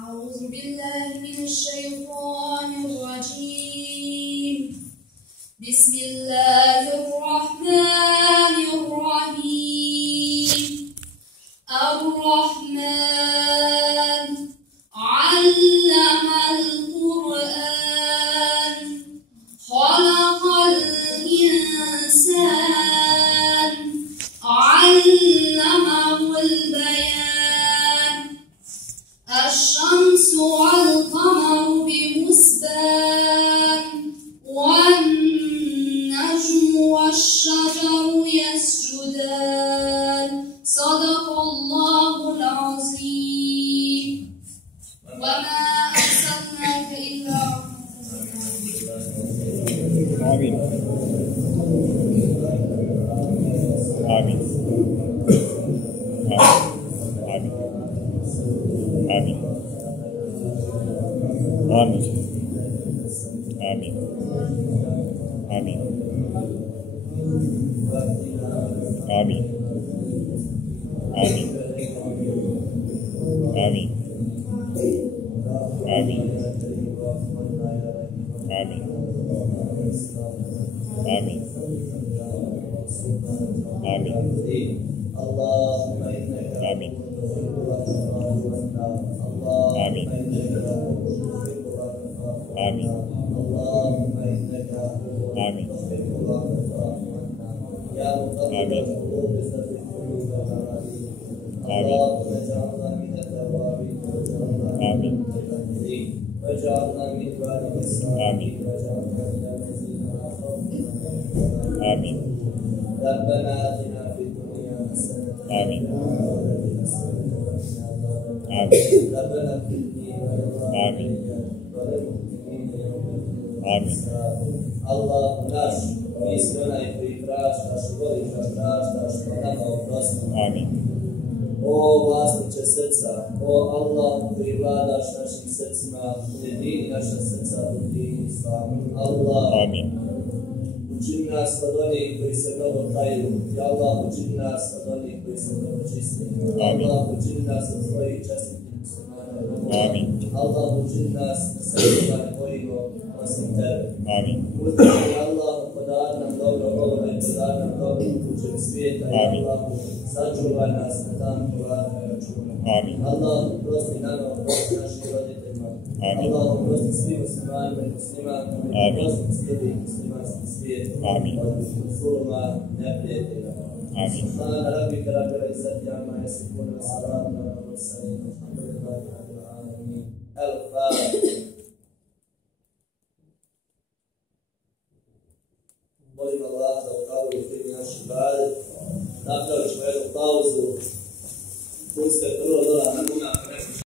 أعوذ بالله من الشيطان الرجيم. بسم الله الرحمن الرحيم. الرحمن علم القرآن خلق الإنسان علمه البيان الشمس والقمر بحسبان والنجم والشجر يسجدان صدق الله العظيم. وما أرسلناك إلا آمين آمين آمين آمين آمين آمين آمين آمين آمين آمين آمين آمين آمين آمين اللهم إنك آمين آمين آمين اللهم إنك آمين يا مقلب القلوب ثبت قلوبنا اللهم اجعلنا من التوابين آمين واجعلنا من عبادك الصالحين واجعلنا من الذين آمين ربنا آتنا في الدنيا حسنة آمين ربنا اغفر لي آمين وللمؤمنين يوم آمين Allah naš, mi sve onaj koji praštaš, voliš da praštaš, pa nama oprosti. آمين O vlasniče srca, o Allah koji vladaš našim srcima, ujedini naša srca u dini islamu. Allah, آمين učini nas od onih koji se mnogo kaju. Ja Allah, učini nas od onih koji se mnogo čiste. Amin. Allah, učini nas od svojih častitih muslimana. Amin. Allah, učini nas da se ne bojimo osim tebe. آمين Uzmani Allah podar nam zakon dobro upućeg svijeta i Amin. Allahu sačuvaj nas na dan polaganja računa. Amin. Allah prosti nama, prosti našim roditeljima. Amin. Allah prosti svim muslimanima i muslimankama i Amin. prosti cijeli muslimanski svijet Amin. od zuluma neprijatelja. Amin. Subhana rabbika rabbil izzati amma yasifun wa salamun alal mursalin walhamdulillahi rabbil alamin. Al-Fatiha. Molim Allah da ukavu i primi naš ibadet. Napravit ćemo jednu pauzu. Pustite prvo dola na